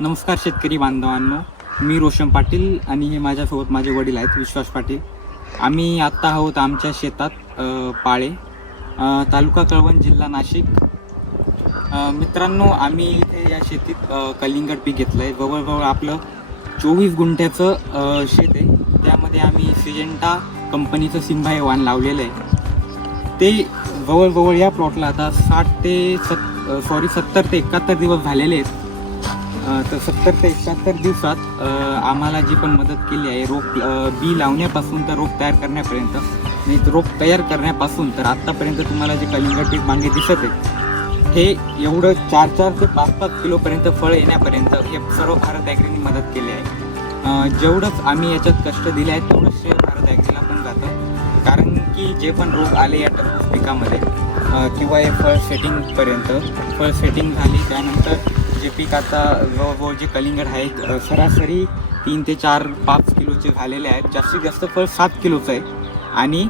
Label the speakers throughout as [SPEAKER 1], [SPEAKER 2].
[SPEAKER 1] नमस्कार शेतकरी बांधवांनो. मी रोशन पाटील आणि हे माझ्यासोबत माझे वडील आहेत विश्वास पाटील. आम्ही आत्ता आहोत आमच्या शेतात पाळे तालुका कळवण जिल्हा नाशिक. मित्रांनो आम्ही इथे या शेतीत कलिंगड पीक घेतलं आहे जवळजवळ आपलं चोवीस गुंठ्याचं शेत आहे. त्यामध्ये आम्ही सिजेंटा कंपनीचं सिंबाई वाण लावलेलं आहे ते जवळजवळ या प्लॉटला आता साठ ते सत सॉरी सत्तर ते एकाहत्तर दिवस झालेले आहेत. तर सत्तर ते एकाहत्तर दिवसात आम्हाला जी पण मदत केली आहे रोप बी लावण्यापासून तर रोप तयार करण्यापर्यंत नाही रोप तयार करण्यापासून तर आत्तापर्यंत तुम्हाला जे कलिंगड पीक मागे दिसत आहे हे एवढं चार चार ते पाच पाच किलोपर्यंत फळ येण्यापर्यंत हे सर्व भारत ॲग्रीने मदत केली आहे. जेवढंच आम्ही याच्यात कष्ट दिले आहेत तेवढंच श्रेय भारत ॲग्रीला पण जातं. कारण की जे पण रोग आले या टरबूज पिकामध्ये किंवा हे फळ सेटिंगपर्यंत फळ सेटिंग झाली त्यानंतर जे पीक आता जवळजवळ जे कलिंगड आहे सरासरी तीन ते चार पाच किलोचे झालेले आहेत. जास्तीत जास्त फळ सात किलोचं आहे. आणि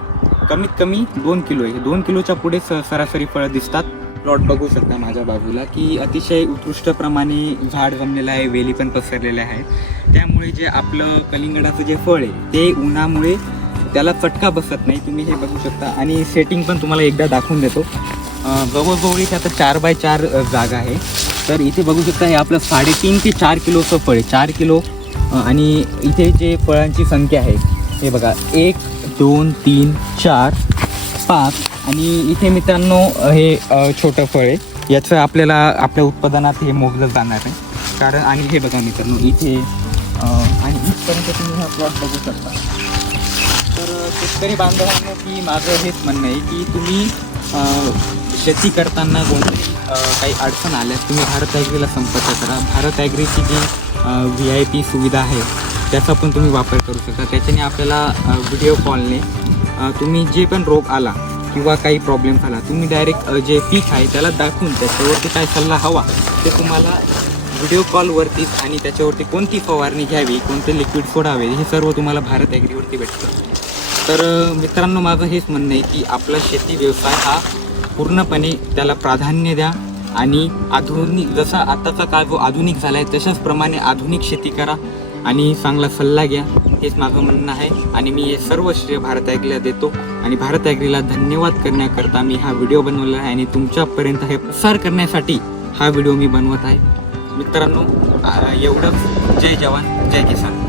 [SPEAKER 1] कमीत कमी दोन किलो आहे. दोन किलोच्या पुढे स सरासरी फळं दिसतात. प्लॉट बघू शकता माझ्या बाजूला की अतिशय उत्कृष्ट प्रमाणे झाड जमलेलं आहे वेली पण पसरलेल्या आहे त्यामुळे जे आपलं कलिंगडाचं जे फळ आहे ते उन्हामुळे त्याला फटका बसत नाही. तुम्ही हे बघू शकता. आणि सेटिंग पण तुम्हाला एकदा दाखवून देतो. जवळजवळ आता चार बाय चार जागा आहे. तर इथे बघू शकता हे आपलं साडेतीन ते चार किलोचं फळ आहे. चार किलो आणि इथे जे फळांची संख्या आहे हे बघा एक दोन तीन चार पाच आणि इथे मित्रांनो हे छोटं फळ आहे. याचं आपल्याला आपल्या उत्पादनात हे मोजलं जाणार आहे. कारण आणि हे बघा मित्रांनो इथे आणि इथपर्यंत तुम्ही हा प्लॉट बघू शकता. तर शेतकरी बांधवांना की माझं हेच म्हणणं आहे की तुम्ही शेती करताना कोणते काही अडचण आल्यास तुम्ही भारत ॲग्रीला संपर्क करा. भारत ॲग्रीची जी व्ही आय पी सुविधा आहे त्याचा पण तुम्ही वापर करू शकता. त्याच्याने आपल्याला व्हिडिओ कॉलने तुम्ही जे पण रोग आला किंवा काही प्रॉब्लेम झाला तुम्ही डायरेक्ट जे पीक आहे त्याला दाखवून त्याच्यावरती काय सल्ला हवा ते तुम्हाला व्हिडिओ कॉलवरतीच आणि त्याच्यावरती कोणती फवारणी घ्यावी कोणते लिक्विड सोडावे हे सर्व तुम्हाला भारत ॲग्रीवरती भेटतं. तर मित्रांनो माझं हेच म्हणणं आहे की आपला शेती व्यवसाय हा पूर्णपणे त्याला प्राधान्य द्या आणि आधुनिक जसा आत्ताचा काळ जो आधुनिक झाला आहे तशाच प्रमाणे आधुनिक शेती करा आणि चांगला सल्ला घ्या. हेच माझं म्हणणं आहे आणि मी हे सर्व श्रेय भारत ॲग्रीला देतो. आणि भारत ॲग्रीला धन्यवाद करण्याकरता मी हा व्हिडिओ बनवला आहे आणि तुमच्यापर्यंत हे प्रसार करण्यासाठी हा व्हिडिओ मी बनवत आहे. मित्रांनो एवढंच. जय जवान जय किसान.